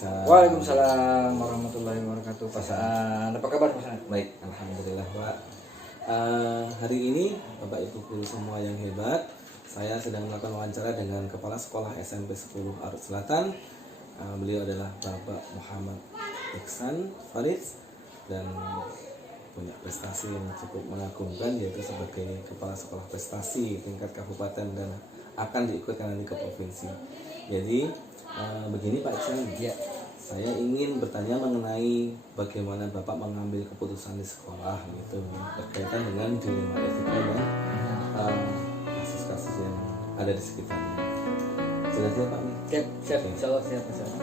Waalaikumsalam. Waalaikumsalam warahmatullahi wabarakatuh. Pak Saan, apa kabar Pak Saan? Baik, alhamdulillah Pak. Hari ini Bapak Ibu guru semua yang hebat, saya sedang melakukan wawancara dengan Kepala Sekolah SMP 10 Arut Selatan. Beliau adalah Bapak Muhammad Iksan Farid dan punya prestasi yang cukup mengagumkan, yaitu sebagai Kepala Sekolah Prestasi tingkat kabupaten dan akan diikutkan nanti ke provinsi. Jadi begini Pak Iksan, Ya. saya ingin bertanya mengenai bagaimana Bapak mengambil keputusan di sekolah gitu, berkaitan dengan dilema etika dan kasus-kasus yang ada di sekitarnya. Sudah siap Pak nih? Siap, insyaallah siap Pak Saan.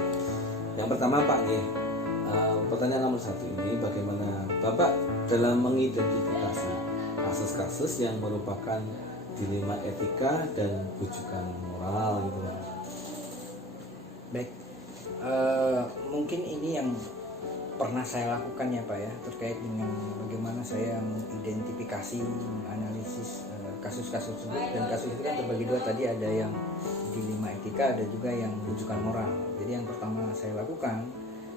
Yang pertama Pak nih, pertanyaan nomor 1 ini, bagaimana Bapak dalam mengidentifikasi kasus-kasus yang merupakan dilema etika dan bujukan moral gitu Pak? Baik. Mungkin ini yang pernah saya lakukan ya Pak ya, terkait dengan bagaimana saya mengidentifikasi, menganalisis kasus-kasus tersebut. Dan kasus itu kan terbagi dua, tadi ada yang dilema etika, ada juga yang rujukan moral. Jadi yang pertama saya lakukan,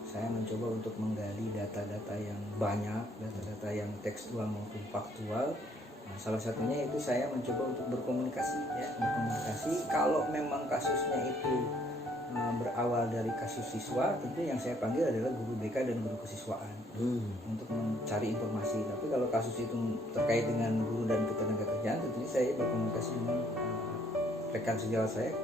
saya mencoba untuk menggali data-data yang banyak, data-data yang tekstual maupun faktual. Nah, salah satunya itu saya mencoba untuk berkomunikasi ya, berkomunikasi. Kalau memang kasusnya itu berawal dari kasus siswa, tentu yang saya panggil adalah guru BK dan guru kesiswaan untuk mencari informasi. Tapi kalau kasus itu terkait dengan guru dan ketenagakerjaan, tentunya saya berkomunikasi dengan rekan sejawat saya,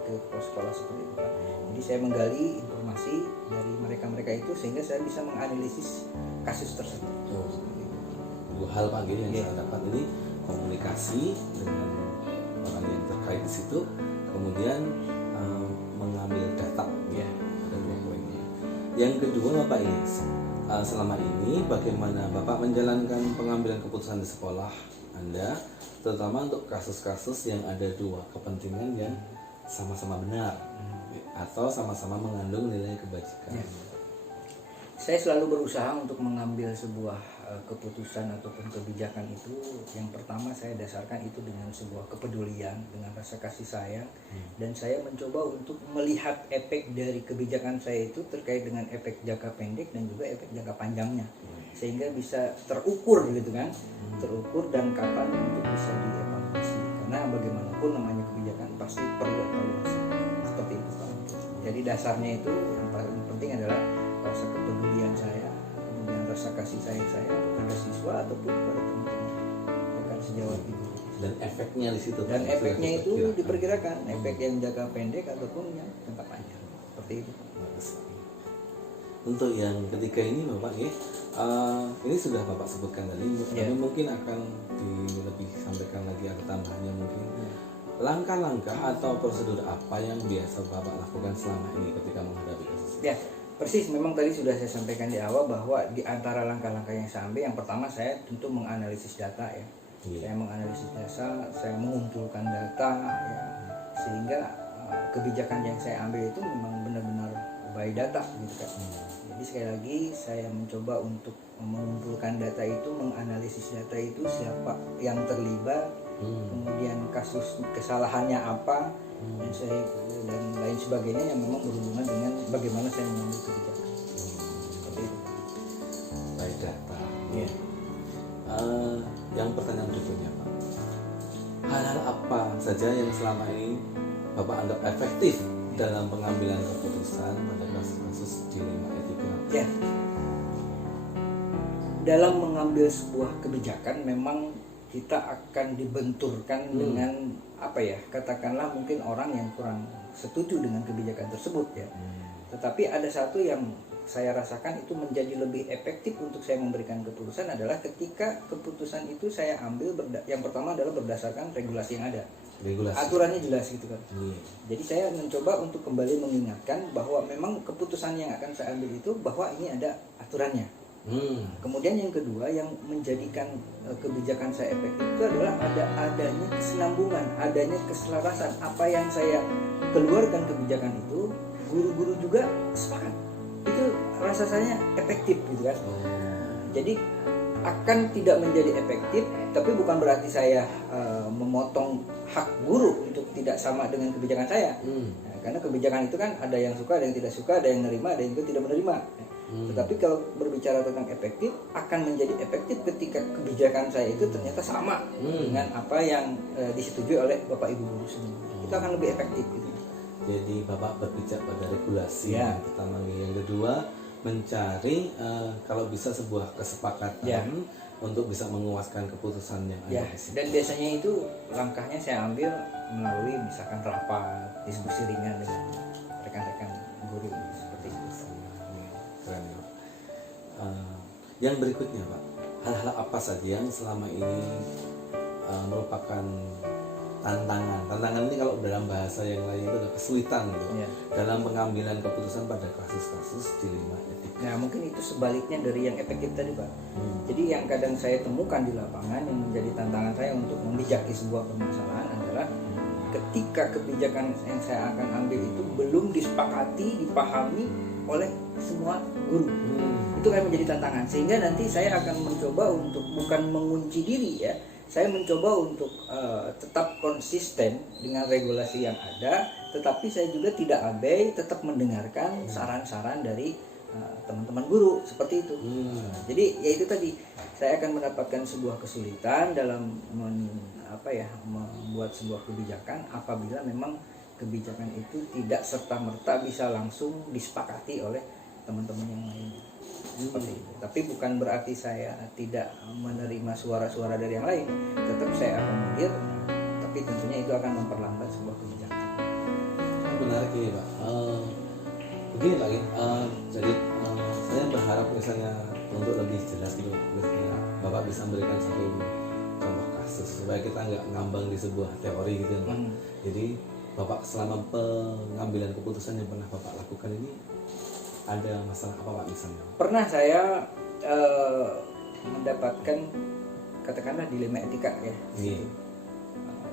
wakil kepala sekolah seperti itu Pak. Jadi saya menggali informasi dari mereka-mereka itu sehingga saya bisa menganalisis kasus tersebut. Dua hal Pak yang saya dapat ini, komunikasi dengan orang yang terkait di situ, kemudian mengambil data ya, ada 2 poinnya. Yang kedua Bapak ini, selama ini bagaimana Bapak menjalankan pengambilan keputusan di sekolah Anda, terutama untuk kasus-kasus yang ada 2 kepentingan yang sama-sama benar atau sama-sama mengandung nilai kebajikan. Saya selalu berusaha untuk mengambil sebuah keputusan ataupun kebijakan itu, yang pertama saya dasarkan itu dengan sebuah kepedulian, dengan rasa kasih sayang, dan saya mencoba untuk melihat efek dari kebijakan saya itu terkait dengan efek jangka pendek dan juga efek jangka panjangnya, sehingga bisa terukur gitu kan, terukur dan kapan untuk bisa dievaluasi, karena bagaimanapun namanya kebijakan pasti perlu evaluasi seperti itu Pak. Jadi dasarnya itu yang paling penting adalah rasa kepedulian saya, kemudian rasa kasih sayang saya kepada siswa ataupun kepada teman-teman rekan sejawat itu. Dan efeknya di situ. Dan efeknya itu diperkirakan, efek yang jangka pendek ataupun yang jangka panjang. Seperti itu. Untuk yang ketiga ini Bapak ya, ini sudah Bapak sebutkan tadi, tapi mungkin akan lebih sampaikan lagi, ada tambahannya mungkin. Langkah-langkah atau prosedur apa yang biasa Bapak lakukan selama ini ketika menghadapi kasus? Ya, persis, memang tadi sudah saya sampaikan di awal bahwa di antara langkah-langkah yang saya ambil, yang pertama saya tentu menganalisis data ya. Saya menganalisis data, saya mengumpulkan data ya, sehingga kebijakan yang saya ambil itu memang benar-benar by data gitu kan. Jadi sekali lagi saya mencoba untuk mengumpulkan data itu, menganalisis data itu, siapa yang terlibat, kemudian kasus kesalahannya apa, dan lain sebagainya yang memang berhubungan dengan bagaimana saya mengambil kebijakan. Seperti itu. Baik data. Yang pertanyaan berikutnya Pak, hal-hal apa saja yang selama ini Bapak anggap efektif dalam pengambilan keputusan pada kasus-kasus dilema etika? Ya, dalam mengambil sebuah kebijakan memang kita akan dibenturkan dengan apa ya, katakanlah mungkin orang yang kurang setuju dengan kebijakan tersebut ya. Tetapi ada satu yang saya rasakan itu menjadi lebih efektif untuk saya memberikan keputusan adalah ketika keputusan itu saya ambil yang pertama adalah berdasarkan regulasi yang ada. Regulasi. Aturannya jelas gitu kan. Jadi saya mencoba untuk kembali mengingatkan bahwa memang keputusan yang akan saya ambil itu bahwa ini ada aturannya. Kemudian yang kedua yang menjadikan kebijakan saya efektif itu adalah adanya kesinambungan, adanya keselarasan. Apa yang saya keluarkan kebijakan itu, guru-guru juga sepakat. Itu rasanya efektif gitu kan. Jadi akan tidak menjadi efektif, tapi bukan berarti saya memotong hak guru untuk tidak sama dengan kebijakan saya. Nah, Karena kebijakan itu kan ada yang suka, ada yang tidak suka, ada yang menerima, ada yang juga tidak menerima. Tetapi kalau berbicara tentang efektif, akan menjadi efektif ketika kebijakan saya itu ternyata sama dengan apa yang disetujui oleh Bapak Ibu guru semua. Itu akan lebih efektif gitu. Jadi Bapak berpijak pada regulasi Ya. yang pertama, yang kedua mencari kalau bisa sebuah kesepakatan Ya. untuk bisa menguaskan keputusan yang Ya, ada di situ. dan biasanya itu langkahnya saya ambil melalui misalkan rapat, diskusi ringan dengan rekan-rekan guru seperti itu. Keren ya. Yang berikutnya Pak, hal-hal apa saja yang selama ini merupakan tantangan ini kalau dalam bahasa yang lain itu adalah kesulitan gitu, Ya. dalam pengambilan keputusan pada kasus-kasus dilema etik. Nah, mungkin itu sebaliknya dari yang efektif tadi, Pak. Jadi yang kadang saya temukan di lapangan yang menjadi tantangan saya untuk membijaki sebuah permasalahan adalah ketika kebijakan yang saya akan ambil itu belum disepakati, dipahami oleh semua guru. Itu kan menjadi tantangan, sehingga nanti saya akan mencoba untuk bukan mengunci diri ya, saya mencoba untuk tetap konsisten dengan regulasi yang ada, tetapi saya juga tidak abai, tetap mendengarkan saran-saran dari teman-teman guru seperti itu. Jadi ya itu tadi, saya akan mendapatkan sebuah kesulitan dalam membuat sebuah kebijakan apabila memang kebijakan itu tidak serta-merta bisa langsung disepakati oleh teman-teman yang lainnya. Seperti itu. Tapi bukan berarti saya tidak menerima suara-suara dari yang lain. Tetap saya akan hadir, tapi tentunya itu akan memperlambat sebuah kebijakan. Menarik ini Pak. Begini Pak, jadi saya berharap misalnya untuk lebih jelas gitu, misalnya Bapak bisa memberikan satu contoh kasus supaya kita nggak ngambang di sebuah teori gitu ya Pak. Jadi Bapak selama pengambilan keputusan yang pernah Bapak lakukan ini ada masalah apa Pak misalnya? Pernah saya mendapatkan katakanlah dilema etika ya,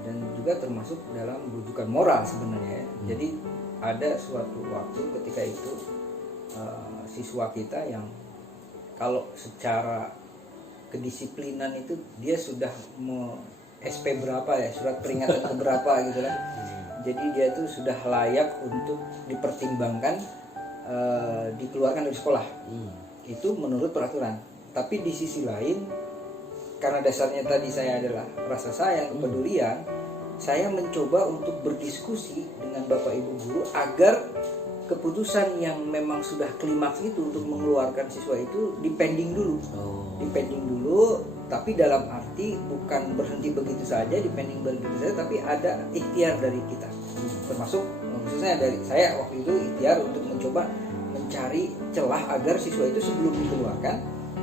dan juga termasuk dalam rujukan moral sebenarnya ya. Jadi ada suatu waktu ketika itu siswa kita yang kalau secara kedisiplinan itu dia sudah SP berapa ya, surat peringatan keberapa gitu kan. Jadi dia itu sudah layak untuk dipertimbangkan dikeluarkan dari sekolah. Itu menurut peraturan. Tapi di sisi lain, karena dasarnya tadi saya adalah rasa sayang, kepedulian, saya mencoba untuk berdiskusi dengan Bapak Ibu guru agar keputusan yang memang sudah klimaks itu untuk mengeluarkan siswa itu dipending dulu. Dipending dulu, tapi dalam arti bukan berhenti begitu saja, dipending begitu saja, tapi ada ikhtiar dari kita. Termasuk khususnya dari saya waktu itu ikhtiar untuk mencoba mencari celah agar siswa itu sebelum dikeluarkan,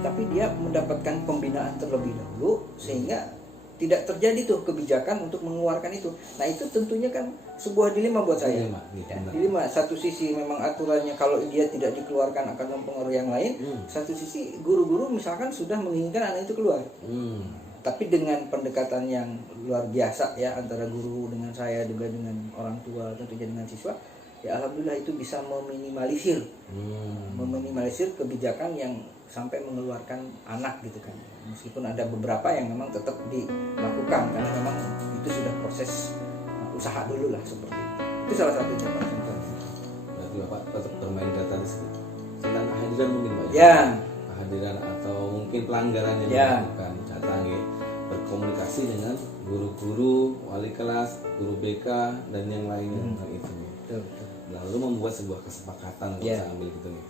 tapi dia mendapatkan pembinaan terlebih dahulu sehingga tidak terjadi tuh kebijakan untuk mengeluarkan itu. Nah itu tentunya kan sebuah dilema buat saya. Dilema, satu sisi memang aturannya kalau dia tidak dikeluarkan akan mempengaruhi yang lain. Satu sisi guru-guru misalkan sudah menginginkan anak itu keluar. Tapi dengan pendekatan yang luar biasa ya antara guru dengan saya juga dengan orang tua tentunya dengan siswa, ya alhamdulillah itu bisa meminimalisir kebijakan yang sampai mengeluarkan anak gitu kan. Meskipun ada beberapa yang memang tetap dilakukan karena memang itu sudah proses usaha dulu lah seperti itu. Itu salah satunya Pak. Berarti Bapak tetap bermain data di situ. Tentang kehadiran mungkin Pak ya. Kehadiran atau mungkin pelanggaran yang ya. dilakukan, datang berkomunikasi dengan guru-guru, wali kelas, guru BK dan yang lainnya tentang itu. Betul. Lalu membuat sebuah kesepakatan untuk ya. ambil gitu nih.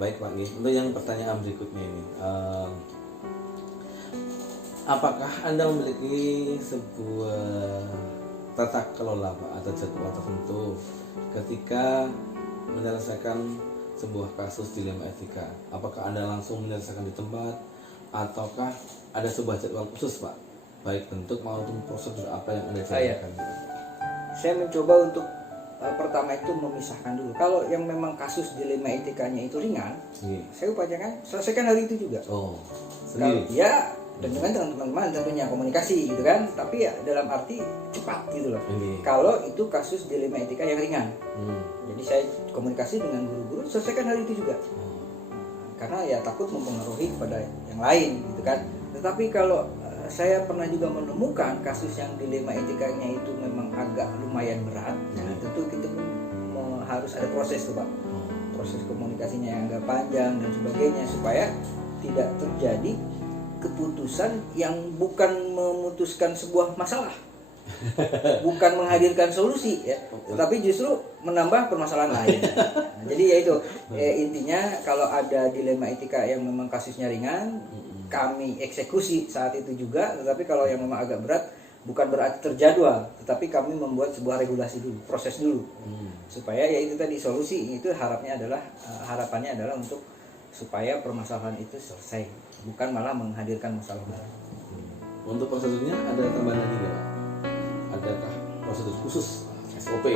Baik Pak, untuk yang pertanyaan berikutnya ini, apakah Anda memiliki sebuah tata kelola Pak atau jadwal tertentu ketika menyelesaikan sebuah kasus dilema etika? Apakah Anda langsung menyelesaikan di tempat ataukah ada sebuah jadwal khusus Pak, baik bentuk maupun prosedur apa yang Anda jalankan? Saya mencoba untuk pertama itu memisahkan dulu. Kalau yang memang kasus dilema etikanya itu ringan, saya upayakan selesaikan hari itu juga. Sendiri? Ya, dengan teman-teman tentunya komunikasi gitu kan. Tapi ya dalam arti cepat gitu loh. Kalau itu kasus dilema etika yang ringan, jadi saya komunikasi dengan guru-guru selesaikan hari itu juga. Karena ya takut mempengaruhi kepada yang lain gitu kan. Tetapi kalau saya pernah juga menemukan kasus yang dilema etikanya itu memang agak lumayan berat. Nah, tentu kita pun harus ada proses tuh Pak, proses komunikasinya yang agak panjang dan sebagainya supaya tidak terjadi keputusan yang bukan memutuskan sebuah masalah, bukan menghadirkan solusi ya, tetapi justru menambah permasalahan lain. Nah, jadi ya itu intinya kalau ada dilema etika yang memang kasusnya ringan, kami eksekusi saat itu juga. Tetapi kalau yang memang agak berat, bukan berarti terjadwal, tetapi kami membuat sebuah regulasi dulu, proses dulu, supaya ya itu tadi solusi itu harapannya adalah untuk supaya permasalahan itu selesai, bukan malah menghadirkan masalah baru. Untuk prosedurnya ada tambahan lagi nggak Pak? Adakah prosedur khusus SOP?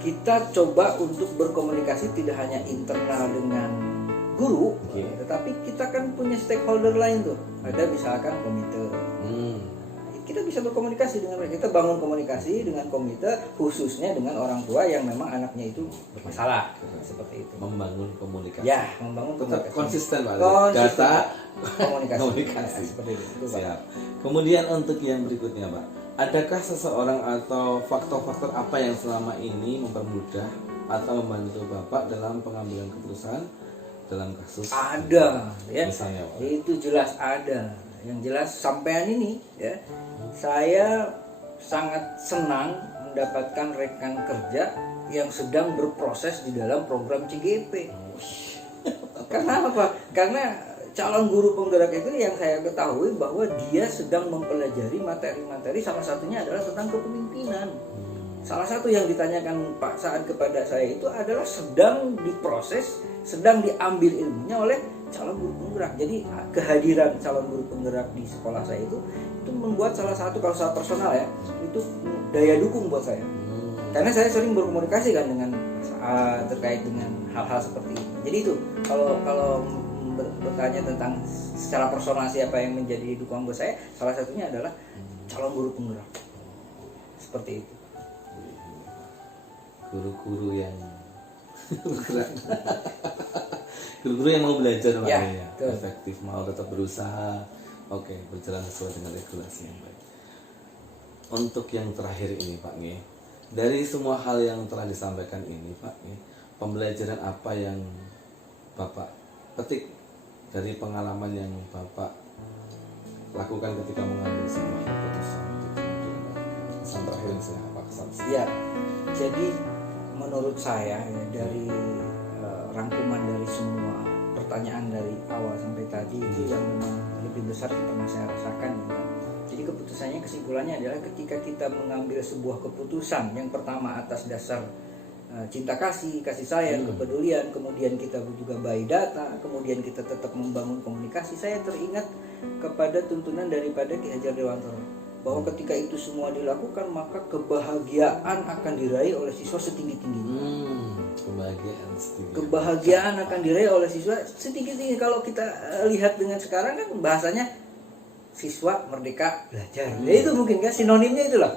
Kita coba untuk berkomunikasi tidak hanya internal dengan guru, tetapi kita kan punya stakeholder lain tuh. Ada misalkan komite. Kita bisa berkomunikasi dengan mereka. Kita bangun komunikasi dengan komite, khususnya dengan orang tua yang memang anaknya itu bermasalah. Seperti itu. Membangun komunikasi. Ya, membangun tetap komunikasi. konsisten Pak. Konsisten. Data komunikasi. Ya, seperti itu. Siap. Kemudian untuk yang berikutnya Pak, adakah seseorang atau faktor-faktor apa yang selama ini mempermudah atau membantu Bapak dalam pengambilan keputusan dalam kasus? Ada, ya. Misalnya Pak. Itu jelas ada. Yang jelas sampean ini ya, saya sangat senang mendapatkan rekan kerja yang sedang berproses di dalam program CGP. Karena apa? Karena calon guru penggerak itu yang saya ketahui bahwa dia sedang mempelajari materi-materi, salah satunya adalah tentang kepemimpinan. Salah satu yang ditanyakan Pak Saad kepada saya itu adalah sedang diproses, sedang diambil ilmunya oleh calon guru penggerak. Jadi kehadiran calon guru penggerak di sekolah saya itu membuat salah satu, kalau secara personal ya, itu daya dukung buat saya. Karena saya sering berkomunikasi kan dengan terkait dengan hal-hal seperti ini. Jadi itu kalau bertanya tentang secara personal siapa yang menjadi dukungan buat saya, salah satunya adalah calon guru penggerak. Seperti itu. Guru-guru yang bergerak. Guru-guru yang mau belajar ya, efektif, mau tetap berusaha, berjalan sesuai dengan regulasi yang baik. Untuk yang terakhir ini Pak Nge, dari semua hal yang telah disampaikan ini Pak Nge, pembelajaran apa yang Bapak petik dari pengalaman yang Bapak lakukan ketika mengambil sebuah keputusan? Pesan terakhir saya apa kesan? Ya, jadi menurut saya ya, dari rangkuman dari semua pertanyaan dari awal sampai tadi itu yang memang lebih besar yang pernah saya rasakan. Jadi keputusannya, kesimpulannya adalah ketika kita mengambil sebuah keputusan yang pertama atas dasar cinta kasih sayang, kepedulian, kemudian kita juga by data, kemudian kita tetap membangun komunikasi. Saya teringat kepada tuntunan daripada Ki Hajar Dewantara bahwa ketika itu semua dilakukan maka kebahagiaan akan diraih oleh siswa setinggi-tingginya. Kebahagiaan akan diraih oleh siswa setinggi-tinggi. Kalau kita lihat dengan sekarang kan bahasanya siswa merdeka belajar. Ya itu mungkin kan sinonimnya itulah.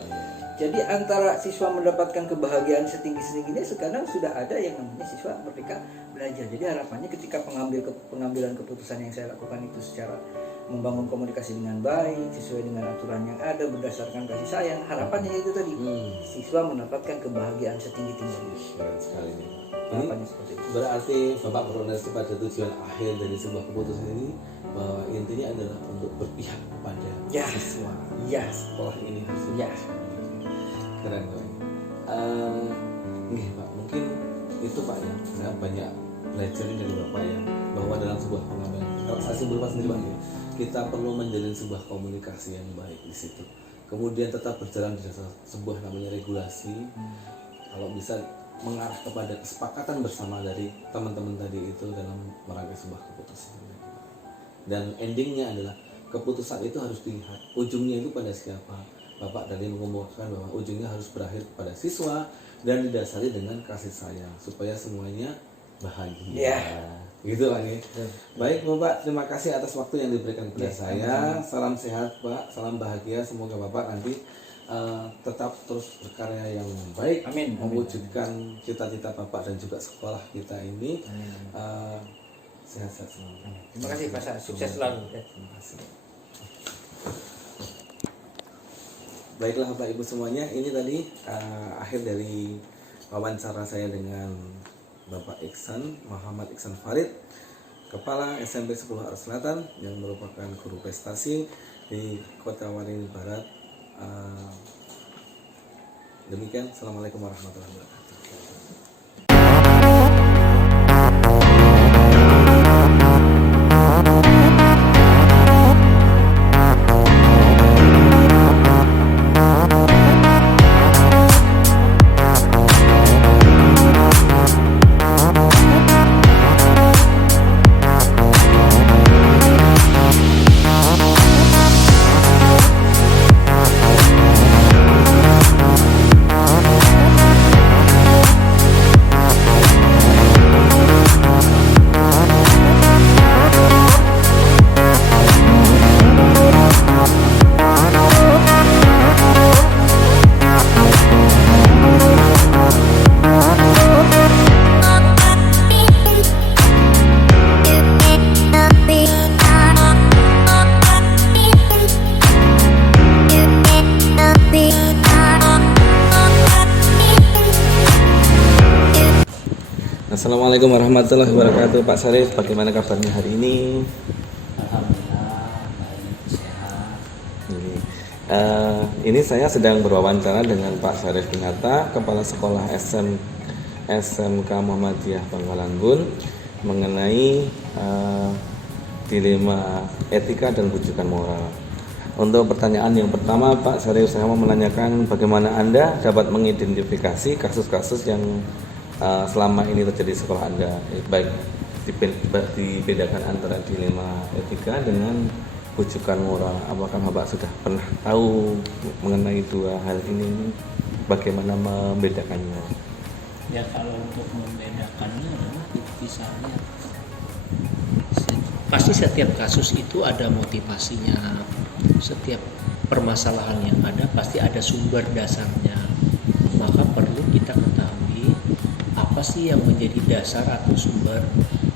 Jadi antara siswa mendapatkan kebahagiaan setinggi-tingginya, sekarang sudah ada yang namanya siswa merdeka belajar. Jadi harapannya ketika pengambilan keputusan yang saya lakukan itu secara membangun komunikasi dengan baik, sesuai dengan aturan yang ada, berdasarkan kasih sayang, harapannya itu tadi siswa mendapatkan kebahagiaan setinggi-tingginya. Keren sekali nih. Harapannya seperti itu. Berarti Bapak berorientasi pada tujuan akhir dari sebuah keputusan ini, bahwa intinya adalah untuk berpihak kepada siswa. Sekolah ini harus keren Pak. Pak, mungkin itu Pak ya, saya banyak belajar dari Bapak ya, bahwa dalam sebuah pengambilan, kalau saya simpulkan sendiri Pak ya, kita perlu menjalin sebuah komunikasi yang baik di situ. Kemudian tetap berjalan di sebuah namanya regulasi. Kalau bisa mengarah kepada kesepakatan bersama dari teman-teman tadi itu dalam merangkai sebuah keputusan. Dan endingnya adalah keputusan itu harus dilihat ujungnya itu pada siapa. Bapak tadi mengemukakan bahwa ujungnya harus berakhir kepada siswa dan didasari dengan kasih sayang supaya semuanya bahagia. Gitu Pak. Baik Bapak, terima kasih atas waktu yang diberikan kepada saya. Salam sehat Pak, salam bahagia. Semoga Bapak nanti tetap terus berkarya yang baik, mewujudkan cita-cita Bapak dan juga sekolah kita ini. Sehat-sehat selalu. Terima kasih Pak, sukses selalu. Terima kasih. Baiklah Bapak Ibu semuanya, ini tadi akhir dari wawancara saya dengan Bapak Iksan Muhammad Iksan Farid, Kepala SMP 10 Arus Selatan yang merupakan guru prestasi di Kota Waringin Barat. Demikian, Assalamualaikum warahmatullahi wabarakatuh. Assalamualaikum warahmatullahi wabarakatuh. Pak Syarif, bagaimana kabarnya hari ini? Alhamdulillah baik, sehat. Ini saya sedang berwawancara dengan Pak Syarif Pinata, Kepala Sekolah SMK Muhammadiyah Bangkalan Bun, mengenai dilema etika dan rujukan moral. Untuk pertanyaan yang pertama, Pak Syarif, saya mau menanyakan bagaimana Anda dapat mengidentifikasi kasus-kasus yang selama ini terjadi di sekolah Anda, baik dibedakan antara dilema etika dengan rujukan moral. Apakah Bapak sudah pernah tahu mengenai dua hal ini? Bagaimana membedakannya? Ya, kalau untuk membedakannya adalah misalnya pasti setiap kasus itu ada motivasinya, setiap permasalahan yang ada pasti ada sumber dasarnya, maka perlu kita ketahui apa sih yang menjadi dasar atau sumber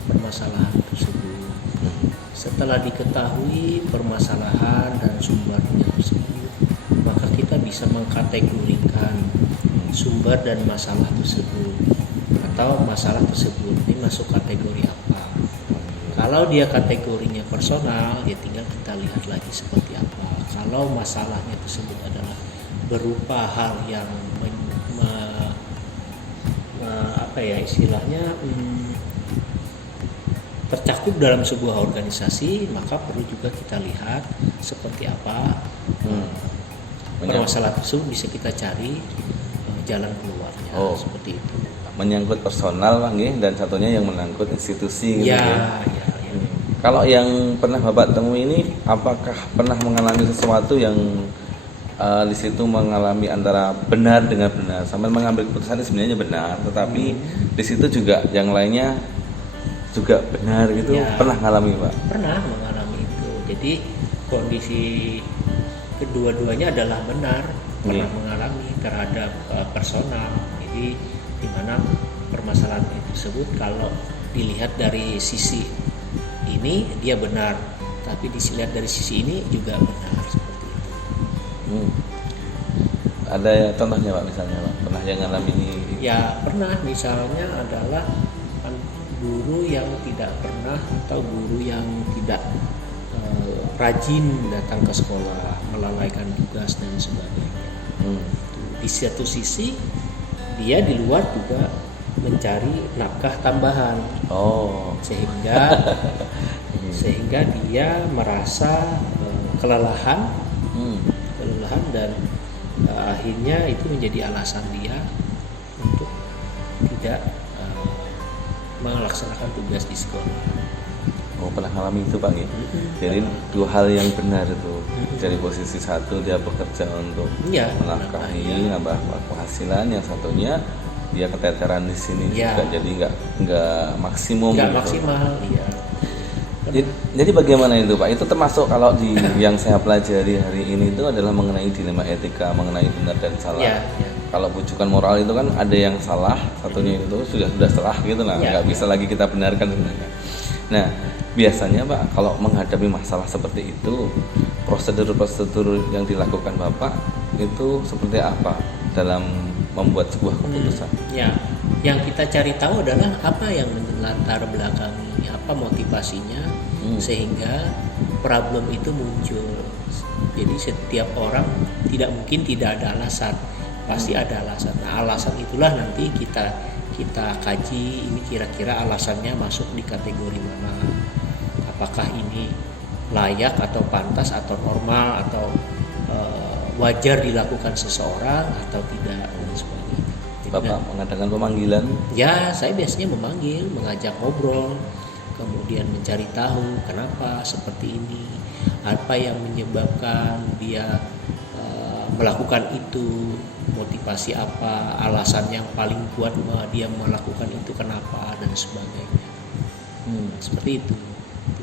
permasalahan tersebut. Setelah diketahui permasalahan dan sumbernya tersebut, maka kita bisa mengkategorikan sumber dan masalah tersebut, atau masalah tersebut ini masuk kategori apa. Kalau dia kategorinya personal, ya tinggal kita lihat lagi seperti apa. Kalau masalahnya tersebut adalah berupa hal yang tercakup dalam sebuah organisasi, maka perlu juga kita lihat seperti apa permasalahan tersebut, bisa kita cari jalan keluarnya. Seperti itu. Menyangkut personal, Bang, dan satunya yang menyangkut institusi. Gitu Ya. Kalau yang pernah Bapak temui ini, apakah pernah mengalami sesuatu yang di situ mengalami antara benar dengan benar, sampai mengambil keputusan sebenarnya benar, tetapi di situ juga yang lainnya juga benar gitu? Ya, pernah mengalami, Pak? Pernah mengalami itu. Jadi kondisi kedua-duanya adalah benar, pernah mengalami terhadap personal. Jadi di mana permasalahan tersebut kalau dilihat dari sisi ini dia benar, tapi dilihat dari sisi ini juga benar, seperti itu. Ada contohnya, Pak, misalnya, Pak, pernah yang ngalami ini? Ya pernah, misalnya adalah guru yang tidak pernah atau guru yang tidak rajin datang ke sekolah, melalaikan tugas dan sebagainya. Di satu sisi dia di luar juga mencari nafkah tambahan, sehingga dia merasa kelelahan dan akhirnya itu menjadi alasan dia untuk tidak melaksanakan tugas di sekolah. Pernah mengalami itu, Pak, ya? Jadi dua hal yang benar itu. Dari posisi satu dia bekerja untuk menafkahi, nambah penghasilan, yang satunya dia keteteran di sini juga, jadi nggak maksimum. Iya. Jadi bagaimana itu, Pak? Itu termasuk kalau di yang saya pelajari hari ini itu adalah mengenai dilema etika, mengenai benar dan salah. Ya. Kalau rujukan moral itu kan ada yang salah, satunya itu sudah salah gitu, nggak bisa lagi kita benarkan sebenarnya. Nah, biasanya, Pak, kalau menghadapi masalah seperti itu, prosedur yang dilakukan Bapak itu seperti apa dalam membuat sebuah keputusan. Ya, yang kita cari tahu adalah apa yang melatar belakangi, apa motivasinya sehingga problem itu muncul. Jadi setiap orang tidak mungkin tidak ada alasan, pasti ada alasan. Nah, alasan itulah nanti kita kaji ini kira-kira alasannya masuk di kategori mana. Apakah ini layak atau pantas atau normal atau wajar dilakukan seseorang atau tidak dan sebagainya. Bapak mengadakan pemanggilan? Ya, saya biasanya memanggil, mengajak ngobrol, kemudian mencari tahu kenapa seperti ini, apa yang menyebabkan dia melakukan itu, motivasi apa, alasan yang paling kuat dia melakukan itu kenapa dan sebagainya. Seperti itu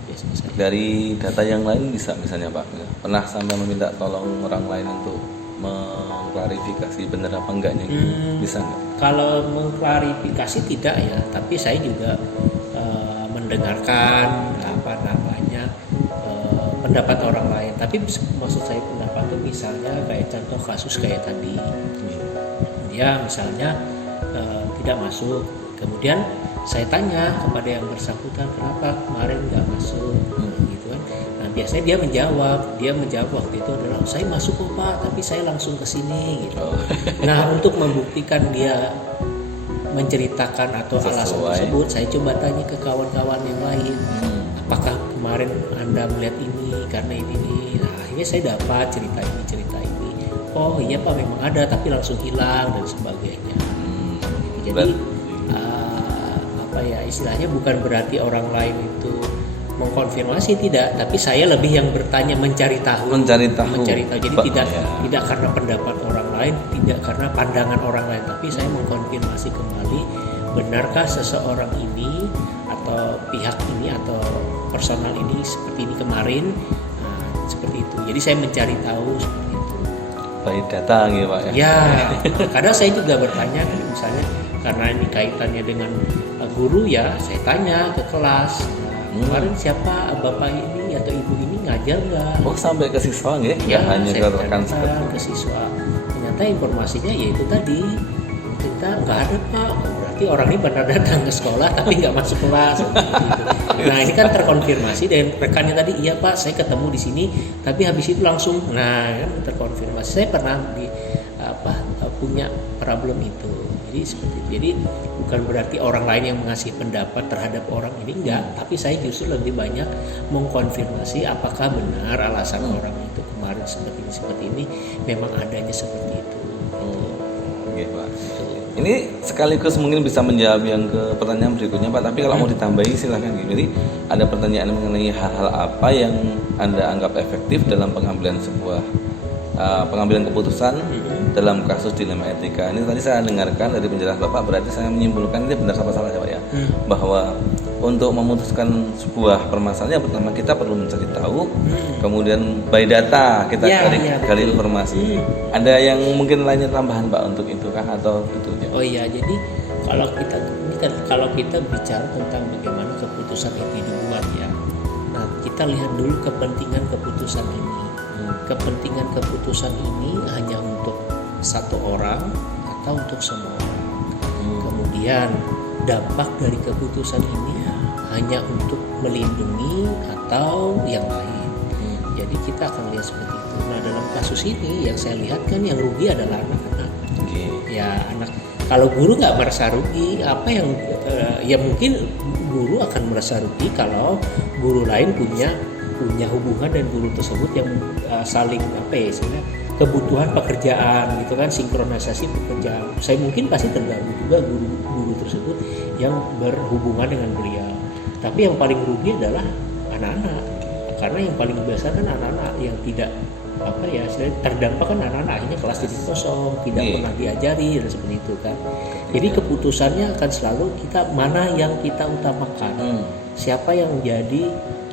biasanya saya. Dari data yang lain bisa misalnya Pak, pernah sampai meminta tolong orang lain untuk mengklarifikasi benar apa enggaknya gitu, bisa nggak? Kalau mengklarifikasi tidak ya, tapi saya juga mendengarkan pendapat orang lain. Tapi maksud saya pendapat itu misalnya kayak contoh kasus kayak tadi, dia misalnya tidak masuk, kemudian saya tanya kepada yang bersangkutan kenapa kemarin nggak masuk, gitu kan. Nah biasanya dia menjawab waktu itu adalah saya masuk kok Pak, tapi saya langsung ke sini gitu. Nah untuk membuktikan dia menceritakan atau alasan tersebut, saya coba tanya ke kawan-kawan yang lain, apakah kemarin Anda melihat ini karena ini. Nah akhirnya saya dapat cerita ini. Oh iya Pak, memang ada tapi langsung hilang dan sebagainya. Jadi istilahnya bukan berarti orang lain itu mengkonfirmasi, tidak, tapi saya lebih yang bertanya, mencari tahu. Jadi tidak karena pendapat orang lain, tidak karena pandangan orang lain, tapi saya mengkonfirmasi kembali benarkah seseorang ini atau pihak ini atau personal ini seperti ini kemarin. Seperti itu. Jadi saya mencari tahu seperti itu. Baik data gitu Pak ya. Ya, kadang saya juga bertanya misalnya karena ini kaitannya dengan guru ya, saya tanya ke kelas. Kemarin siapa bapak ini atau ibu ini ngajar nggak? Oh sampai ke siswa nggak? Ya, hanya ke rekan seperti ke siswa. Ternyata informasinya yaitu tadi kita nggak ada Pak. Berarti orang ini benar datang ke sekolah tapi nggak masuk kelas. Gitu. Nah ini kan terkonfirmasi dan rekannya tadi, iya Pak saya ketemu di sini tapi habis itu langsung. Nah kan terkonfirmasi, saya pernah punya problem itu. Jadi seperti itu. Jadi bukan berarti orang lain yang mengasih pendapat terhadap orang ini, enggak, tapi saya justru lebih banyak mengkonfirmasi apakah benar alasan orang itu kemarin seperti ini memang adanya seperti itu. Oke Pak. Ini sekaligus mungkin bisa menjawab yang ke pertanyaan berikutnya Pak, tapi kalau mau ditambahi silahkan. Jadi ada pertanyaan mengenai hal-hal apa yang Anda anggap efektif dalam pengambilan keputusan dalam kasus dilema etika. Ini tadi saya dengarkan dari penjelasan Bapak, berarti saya menyimpulkan ini benar apa salah ya Pak ya, bahwa untuk memutuskan sebuah permasalahan yang pertama kita perlu mencari tahu, kemudian by data kita gali informasi. Ada yang mungkin lainnya tambahan Pak untuk itu kah atau itu? Oh iya, jadi kalau kita bicara tentang bagaimana keputusan itu dibuat ya, nah kita lihat dulu kepentingan keputusan ini. Kepentingan keputusan ini hanya untuk satu orang atau untuk semua orang. Kemudian dampak dari keputusan ini hanya untuk melindungi atau yang lain. Jadi kita akan lihat seperti itu. Nah dalam kasus ini yang saya lihat kan yang rugi adalah anak-anak. Ya anak. Kalau guru nggak merasa rugi, apa yang ya mungkin guru akan merasa rugi kalau guru lain punya hubungan dan guru tersebut yang saling kebutuhan pekerjaan gitu kan, sinkronisasi pekerjaan. Saya mungkin pasti terganggu juga guru tersebut yang berhubungan dengan beliau. Tapi yang paling rugi adalah anak-anak, karena yang paling besar kan anak-anak yang tidak terdampak kan anak-anak, akhirnya kelas jadi kosong, tidak pernah diajari dan seperti itu kan. Jadi keputusannya akan selalu mana yang kita utamakan, siapa yang menjadi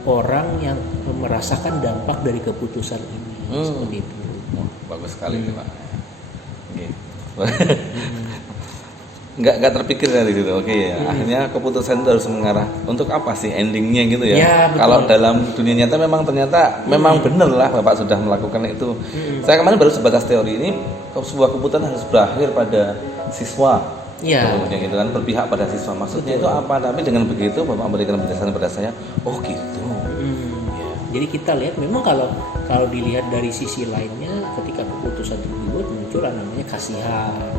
orang yang merasakan dampak dari keputusan ini, seperti itu. Bagus sekali Pak. nggak terpikir dari situ. Oke ya. Akhirnya keputusan itu harus mengarah untuk apa sih endingnya gitu ya. Ya, betul. Kalau dalam dunia nyata memang ternyata memang bener lah Bapak sudah melakukan itu. Saya kemarin baru sebatas teori ini, sebuah keputusan harus berakhir pada siswa. Ya. Kemudian itu kan berpihak pada siswa. Maksudnya itu apa? Tapi dengan begitu Bapak memberikan penjelasan pada saya. Oh gitu. Ya. Jadi kita lihat memang kalau dilihat dari sisi lainnya, ketika keputusan itu dibuat muncul namanya kasihan.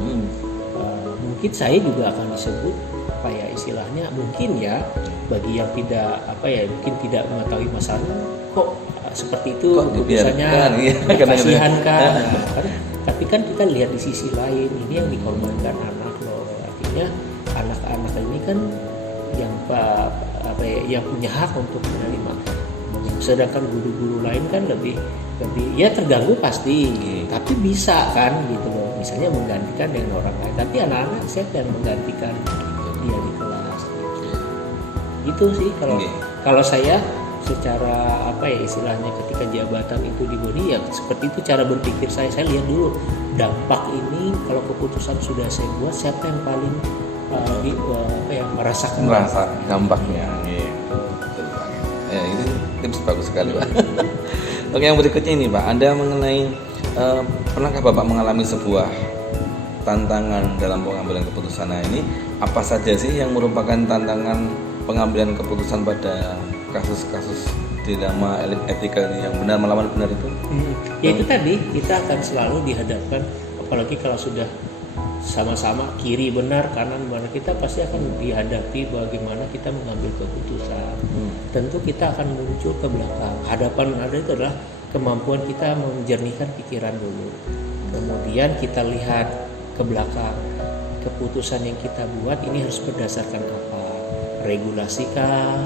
Mungkin saya juga akan disebut apa ya istilahnya, mungkin ya bagi yang tidak mungkin tidak mengetahui masalah kok seperti itu Kok keputusannya dibiarkan, iya. kasihan kan. Tapi kan kita lihat di sisi lain, ini yang dikorbankan anak loh. Artinya anak-anak ini kan yang punya hak untuk menerima. Sedangkan guru-guru lain kan lebih ya terganggu pasti, tapi bisa kan gitu loh, misalnya menggantikan dengan orang lain, tapi anak-anak siapa yang menggantikan dia di kelas gitu sih kalau saya secara istilahnya ketika jabatan itu diberi ya seperti itu cara berpikir saya lihat dulu dampak ini kalau keputusan sudah saya buat siapa yang paling merasakan dampaknya. Ya, itu tips bagus sekali Pak. Oke, yang berikutnya ini Pak, Anda mengenai pernahkah Bapak mengalami sebuah tantangan dalam pengambilan keputusan? Nah ini apa saja sih yang merupakan tantangan pengambilan keputusan pada kasus-kasus dilema etika ini yang benar melawan benar itu? Ya itu tadi kita akan selalu dihadapkan, apalagi kalau sudah sama-sama kiri benar kanan benar, kita pasti akan dihadapi bagaimana kita mengambil keputusan. Tentu kita akan muncul ke belakang. Hadapan ada itu adalah kemampuan kita menjernihkan pikiran dulu. Kemudian kita lihat ke belakang. Keputusan yang kita buat ini harus berdasarkan apa? Regulasikah?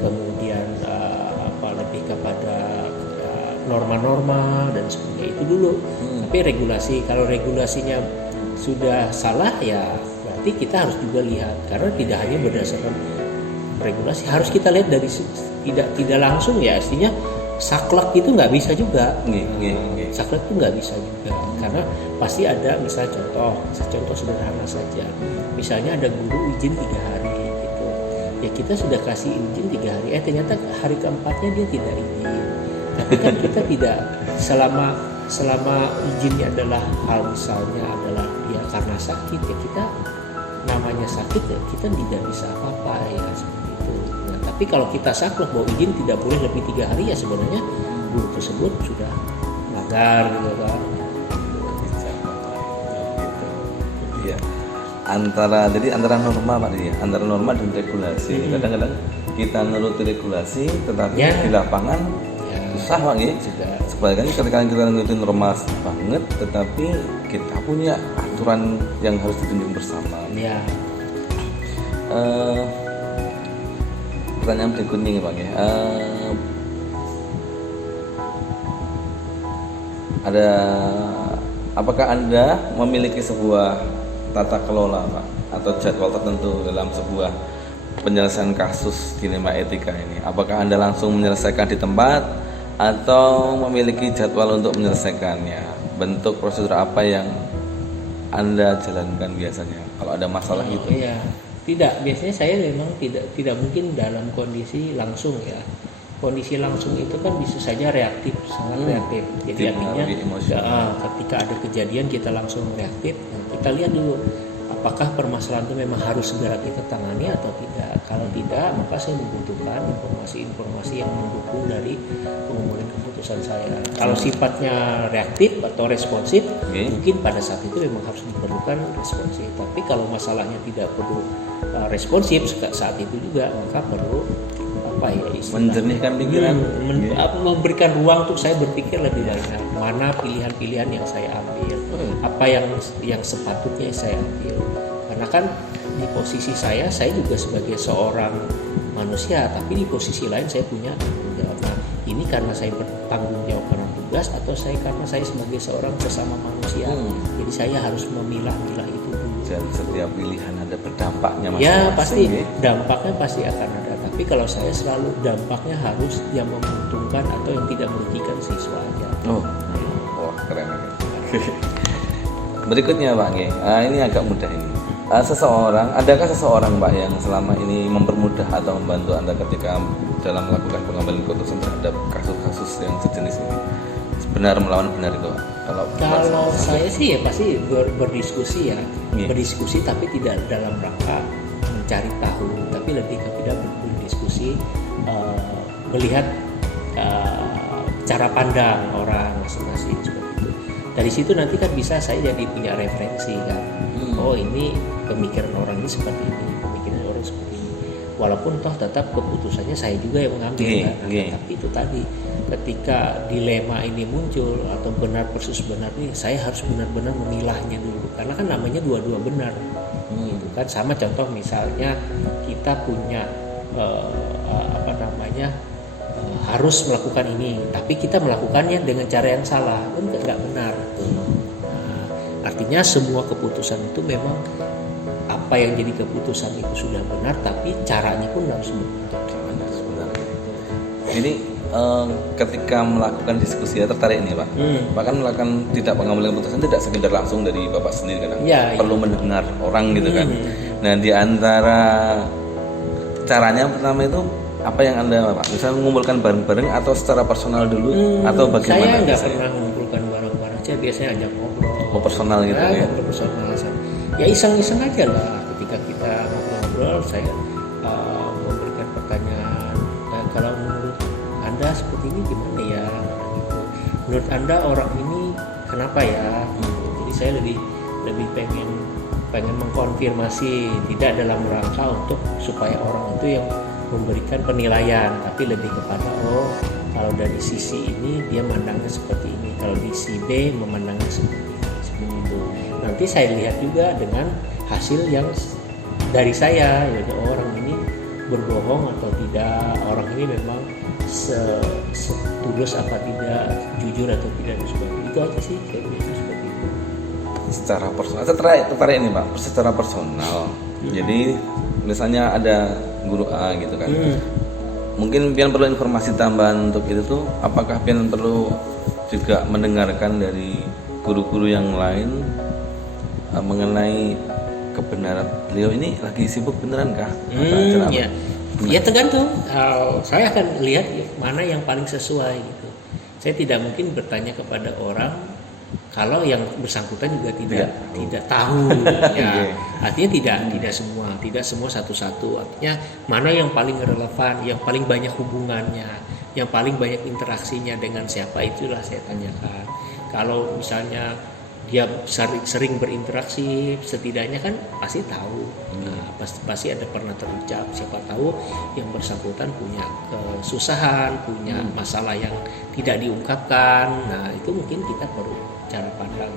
Kemudian lebih kepada norma-norma dan sebagainya itu dulu. Tapi regulasi, kalau regulasinya sudah salah ya berarti kita harus juga lihat, karena tidak hanya berdasarkan regulasi, harus kita lihat dari tidak langsung ya, artinya saklek itu nggak bisa juga. Saklek itu nggak bisa juga karena pasti ada misalnya contoh sederhana saja, misalnya ada guru izin 3 hari gitu ya, kita sudah kasih izin 3 hari, ternyata hari keempatnya dia tidak izin, tapi kan kita tidak selama izinnya adalah hal misalnya adalah ya karena sakit ya, kita namanya sakit ya kita tidak bisa apa-apa ya seperti itu. Nah, tapi kalau kita saklek bahwa izin tidak boleh lebih 3 hari ya sebenarnya guru tersebut sudah melanggar gitu kan. Iya. Antara norma Pak ya, antara norma dan regulasi. Kadang-kadang kita nuruti regulasi tetapi di lapangan susah Pak ya. Sebaliknya ketika kita ngikutin norma banget tetapi kita punya aturan yang harus ditunjukkan bersama. Ya. Pertanyaan berikutnya nih Pak ya. Apakah Anda memiliki sebuah tata kelola Pak atau jadwal tertentu dalam sebuah penyelesaian kasus dilema etika ini? Apakah Anda langsung menyelesaikan di tempat atau memiliki jadwal untuk menyelesaikannya? Bentuk prosedur apa yang Anda jalankan biasanya kalau ada masalah gitu? Iya, tidak. Biasanya saya memang tidak mungkin dalam kondisi langsung ya. Kondisi langsung itu kan bisa saja reaktif, sangat reaktif. Jadi artinya ketika ada kejadian kita langsung reaktif. Kita lihat dulu apakah permasalahan itu memang harus segera kita tangani atau tidak. Kalau tidak, maka saya membutuhkan informasi-informasi yang mendukung dari pengambilan keputusan saya. Kalau sifatnya reaktif atau responsif, mungkin pada saat itu memang harus diperlukan responsif. Tapi kalau masalahnya tidak perlu responsif saat itu juga, maka perlu menjernihkan pikiran, memberikan ruang untuk saya berpikir lebih banyak. Mana pilihan-pilihan yang saya ambil, apa yang sepatutnya saya ambil. Karena kan di posisi saya juga sebagai seorang manusia, tapi di posisi lain saya punya tanggung jawab. Nah, ini karena saya bertanggung jawab karena tugas atau karena saya sebagai seorang sesama manusia. Jadi saya harus memilah-milah itu dulu. Dan setiap pilihan ada berdampaknya masing-masing. Ya pasti dampaknya pasti akan ada. Tapi kalau saya selalu dampaknya harus yang menguntungkan atau yang tidak merugikan siswa aja. Wah keren. Berikutnya Pak, ini agak mudah ini. adakah seseorang Pak yang selama ini mempermudah atau membantu Anda ketika dalam melakukan pengambilan keputusan terhadap kasus-kasus yang sejenis ini? Benar melawan benar itu Pak? Kalau saya sih ya pasti berdiskusi ya, Iya. berdiskusi tapi tidak dalam rangka mencari tahu, tapi lebih kepada berdiskusi, melihat cara pandang orang masing-masing seperti itu. Dari situ nanti kan bisa saya jadi punya referensi kan. Oh ini pemikiran orang ini seperti ini, pemikiran orang seperti ini. Walaupun toh tetap keputusannya saya juga yang mengambil kan. Tapi itu tadi ketika dilema ini muncul atau benar versus benar ini, saya harus benar-benar memilahnya dulu karena kan namanya dua-dua benar. Gitu kan, sama contoh misalnya kita punya harus melakukan ini, tapi kita melakukannya dengan cara yang salah, kan nggak benar. Nah, artinya semua keputusan itu memang apa yang jadi keputusan itu sudah benar, tapi caranya pun harus benar. Ini ketika melakukan diskusi ya tertarik ini Pak. Bahkan melakukan tidak pengambilan keputusan tidak sekedar langsung dari Bapak sendiri kan. Perlu mendengar orang gitu kan. Nah di antara caranya pertama itu apa yang Anda Pak? Misalnya mengumpulkan bareng-bareng atau secara personal dulu atau bagaimana? Saya nggak pernah mengumpulkan bareng-bareng, saya biasanya ajak ngobrol. Personal gitu ya? Ngobrol personal. Ya iseng-iseng aja lah ketika kita ngobrol, saya memberikan pertanyaan. Dan kalau menurut Anda seperti ini gimana ya? Gitu. Menurut Anda orang ini kenapa ya? Jadi saya lebih pengen mengkonfirmasi, tidak dalam rangka untuk supaya orang itu yang memberikan penilaian, tapi lebih kepada kalau dari sisi ini dia memandangnya seperti ini, kalau di si B memandangnya seperti itu. Nanti saya lihat juga dengan hasil yang dari saya, yaitu orang ini berbohong atau tidak, orang ini memang setulus apa tidak, jujur atau tidak, seperti itu aja sih saya lihat seperti itu. Secara personal, tertarik ini Pak, secara personal. Jadi misalnya ada guru A gitu kan, mungkin pian perlu informasi tambahan untuk itu tuh, apakah pian perlu juga mendengarkan dari guru-guru yang lain mengenai kebenaran beliau ini lagi sibuk beneran kah? Ya tergantung. Saya akan lihat mana yang paling sesuai gitu. Saya tidak mungkin bertanya kepada orang kalau yang bersangkutan juga tidak tahu ya. Artinya tidak semua satu-satu. Artinya mana yang paling relevan, yang paling banyak hubungannya, yang paling banyak interaksinya dengan siapa, itulah saya tanyakan. Kalau misalnya dia sering berinteraksi, setidaknya kan pasti tahu. Nah, pasti ada pernah terucap. Siapa tahu yang bersangkutan punya kesusahan, punya masalah yang tidak diungkapkan. Nah itu mungkin kita perlu cara pandang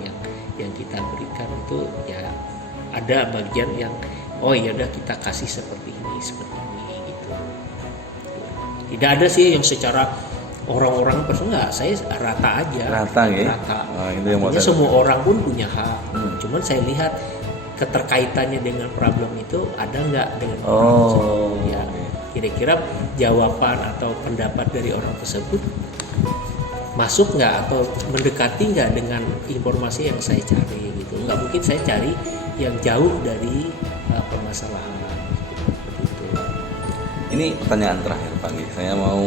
yang kita berikan itu ya ada bagian yang ya udah kita kasih seperti ini gitu. Tidak ada sih yang secara orang-orang enggak, saya rata aja. Rata. Itu yang artinya semua orang pun punya hak. Cuman saya lihat keterkaitannya dengan problem itu ada nggak dengan orang tersebut. Ya, kira-kira jawaban atau pendapat dari orang tersebut masuk nggak atau mendekati nggak dengan informasi yang saya cari gitu. Nggak mungkin saya cari yang jauh dari permasalahan seperti itu. Ini pertanyaan terakhir Pak. Saya mau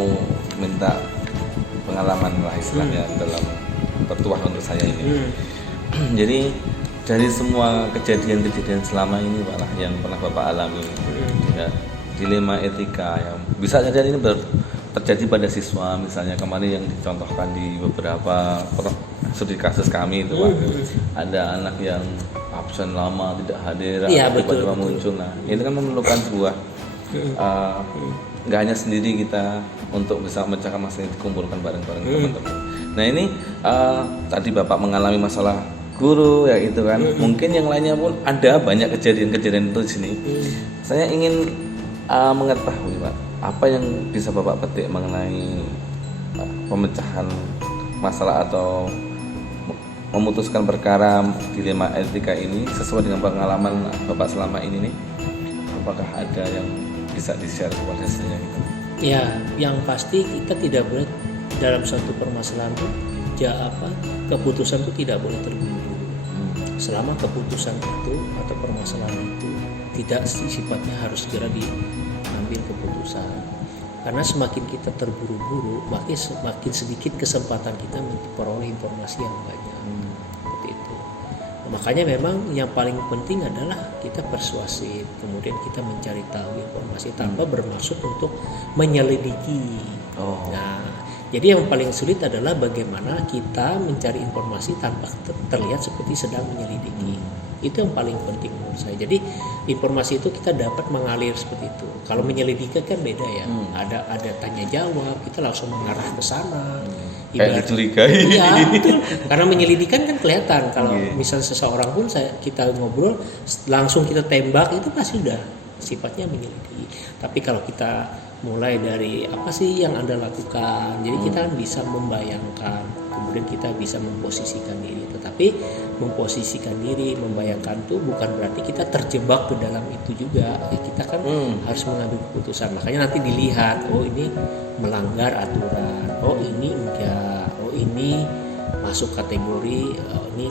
minta pengalaman lah istilahnya dalam bertuah untuk saya ini. Jadi dari semua kejadian-kejadian selama ini Pak lah yang pernah Bapak alami, ya, dilema etika yang bisa saja ini terjadi pada siswa, misalnya kemarin yang dicontohkan di beberapa studi kasus kami itu Pak, ada anak yang absen lama tidak hadir, tiba-tiba muncul. Nah ini kan memerlukan sebuah nggak hanya sendiri kita untuk bisa memecahkan masalah yang dikumpulkan bareng-bareng teman-teman. Nah ini tadi Bapak mengalami masalah guru ya itu kan, mungkin yang lainnya pun ada banyak kejadian-kejadian itu di sini. Saya ingin mengetahui Pak, apa yang bisa Bapak petik mengenai pemecahan masalah atau memutuskan perkara dilema etika ini sesuai dengan pengalaman Bapak selama ini nih? Apakah ada yang bisa di-share kepada saya gitu? Ya, yang pasti kita tidak boleh dalam suatu permasalahan itu keputusan itu tidak boleh terburu-buru. Selama keputusan itu atau permasalahan itu tidak sifatnya harus segera diambil keputusan. Karena semakin kita terburu-buru, makin semakin sedikit kesempatan kita memperoleh informasi yang banyak. Seperti itu. Makanya memang yang paling penting adalah kita persuasif, kemudian kita mencari tahu informasi tanpa bermaksud untuk menyelidiki. Nah, jadi yang paling sulit adalah bagaimana kita mencari informasi tanpa terlihat seperti sedang menyelidiki. Itu yang paling penting menurut saya. Jadi informasi itu kita dapat mengalir seperti itu. Kalau menyelidiki kan beda ya. Ada tanya jawab, kita langsung mengarah ke sana. Kayak dicurigai. Iya, betul. Karena menyelidikan kan kelihatan. Kalau misalnya seseorang pun kita ngobrol langsung kita tembak, itu pasti udah sifatnya menyelidiki. Tapi kalau kita mulai dari apa sih yang Anda lakukan, jadi kita kan bisa membayangkan, kemudian kita bisa memposisikan diri. Tetapi memposisikan diri, membayangkan itu bukan berarti kita terjebak ke dalam itu juga. Kita kan harus mengambil keputusan. Makanya nanti dilihat, oh ini melanggar aturan, oh ini enggak, oh ini masuk kategori, ini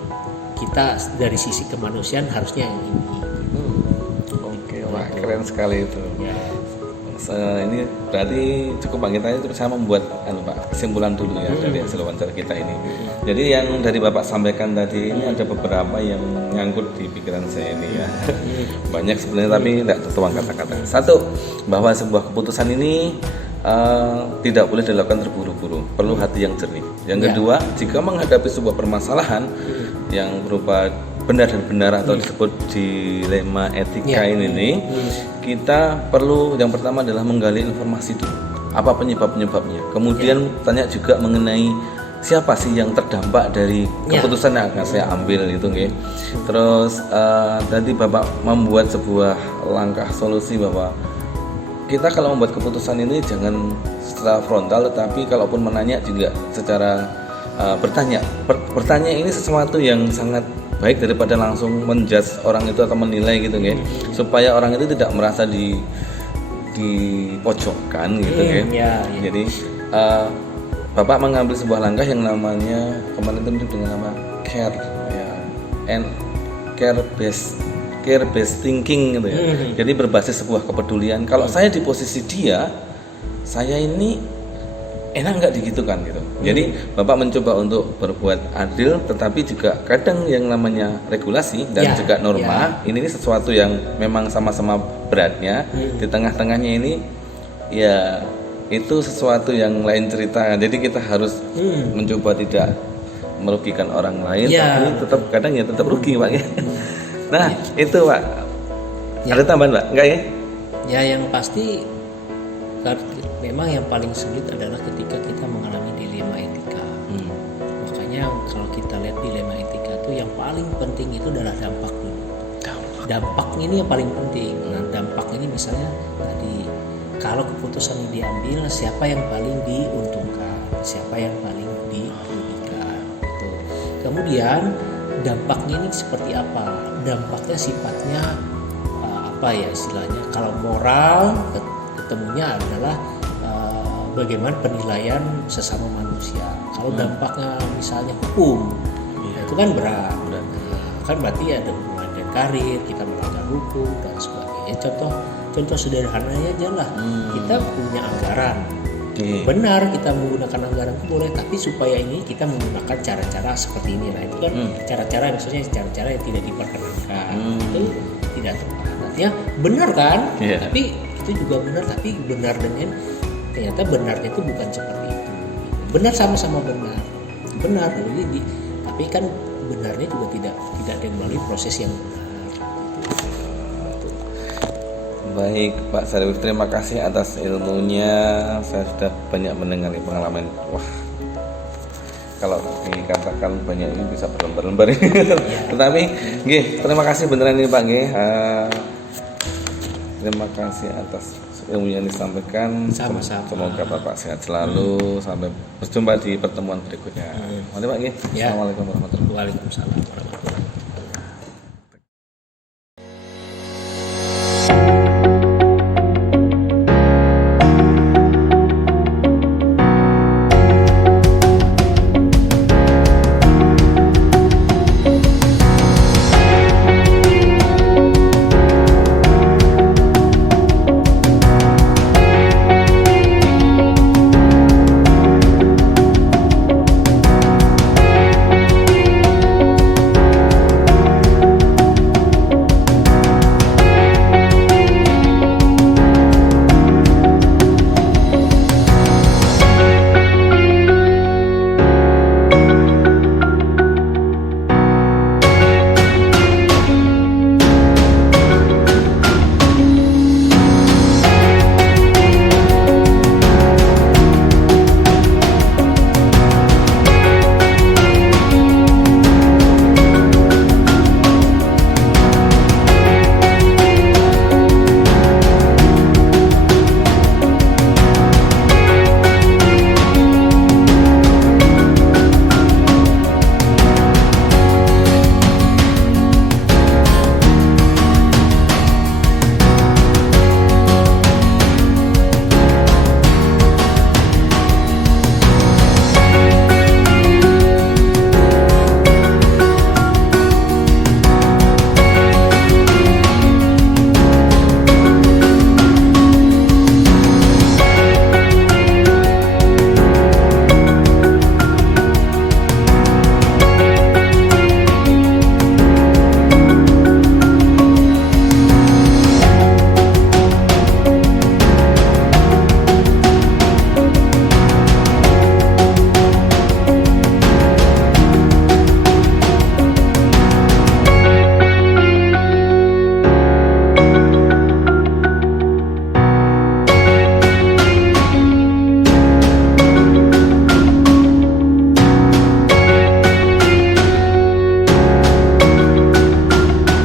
kita dari sisi kemanusiaan harusnya yang ini. Oke, wah keren sekali itu. Ya. Ini berarti cukup Pak, kita itu saya membuat Pak kesimpulan dulu ya dari hasil wawancara kita ini. Jadi yang dari Bapak sampaikan tadi ini ada beberapa yang nyangkut di pikiran saya ini ya. Banyak sebenarnya tapi tidak tertuang kata-kata. Satu, bahwa sebuah keputusan ini tidak boleh dilakukan terburu-buru, perlu hati yang jernih. Yang kedua, jika menghadapi sebuah permasalahan yang berupa benar dan benar atau disebut dilema etika ini, kita perlu yang pertama adalah menggali informasi dulu, apa penyebab-penyebabnya. Kemudian tanya juga mengenai siapa sih yang terdampak dari keputusan yang akan saya ambil itu, okay? Terus tadi Bapak membuat sebuah langkah solusi bahwa kita kalau membuat keputusan ini jangan secara frontal, tetapi kalaupun menanya juga secara bertanya. Bertanya ini sesuatu yang sangat baik daripada langsung menjudge orang itu atau menilai gitu, ya. Supaya orang itu tidak merasa dipojokkan gitu, ya. Jadi Bapak mengambil sebuah langkah yang namanya kemarin itu dengan nama care, ya, and care based thinking gitu ya. Jadi berbasis sebuah kepedulian. Kalau saya di posisi dia, saya ini enak nggak digitukan gitu. Jadi Bapak mencoba untuk berbuat adil, tetapi juga kadang yang namanya regulasi dan juga norma ini sesuatu yang memang sama-sama beratnya. Di tengah-tengahnya ini ya itu sesuatu yang lain cerita. Jadi kita harus mencoba tidak merugikan orang lain, tapi tetap kadang ya tetap rugi, Pak. Nah itu Pak. Ada tambahan Pak? Enggak ya? Ya yang pasti memang yang paling sulit adalah ketika kita mengalami dilema etika. Makanya kalau kita lihat dilema etika itu yang paling penting itu adalah dampak dulu. Dampak ini yang paling penting. Nah, dampak ini misalnya tadi kalau keputusan ini diambil, siapa yang paling diuntungkan, siapa yang paling dirugikan. Gitu. Kemudian dampaknya ini seperti apa? Dampaknya sifatnya apa ya istilahnya? Kalau moral ketemunya adalah bagaimana penilaian sesama manusia. Kalau dampaknya misalnya hukum, itu kan berat. Nah, kan berarti ada hubungan dengan karir, kita melanggar hukum dan sebagainya. Contoh sederhananya aja lah, kita punya anggaran. Benar kita menggunakan anggaran itu boleh, tapi supaya ini kita menggunakan cara-cara seperti ini. Nah itu kan cara-cara misalnya cara-cara yang tidak diperkenankan, itu tidak tepat. Artinya benar kan? Tapi itu juga benar, tapi benar dengan ternyata benarnya itu bukan seperti itu. Benar sama-sama benar, tapi kan benarnya juga tidak ada melalui proses yang benar. Baik Pak Sarif, terima kasih atas ilmunya. Saya sudah banyak mendengar pengalaman. Wah, kalau dikatakan banyak ini bisa berlembar-lembar. Tetapi, terima kasih beneran ini Pak. Terima kasih atas ilmu yang disampaikan. Sama-sama. Semoga Bapak sehat selalu. Sampai berjumpa di pertemuan berikutnya. Mari Pak. Assalamualaikum warahmatullahi wabarakatuh. Waalaikumsalam.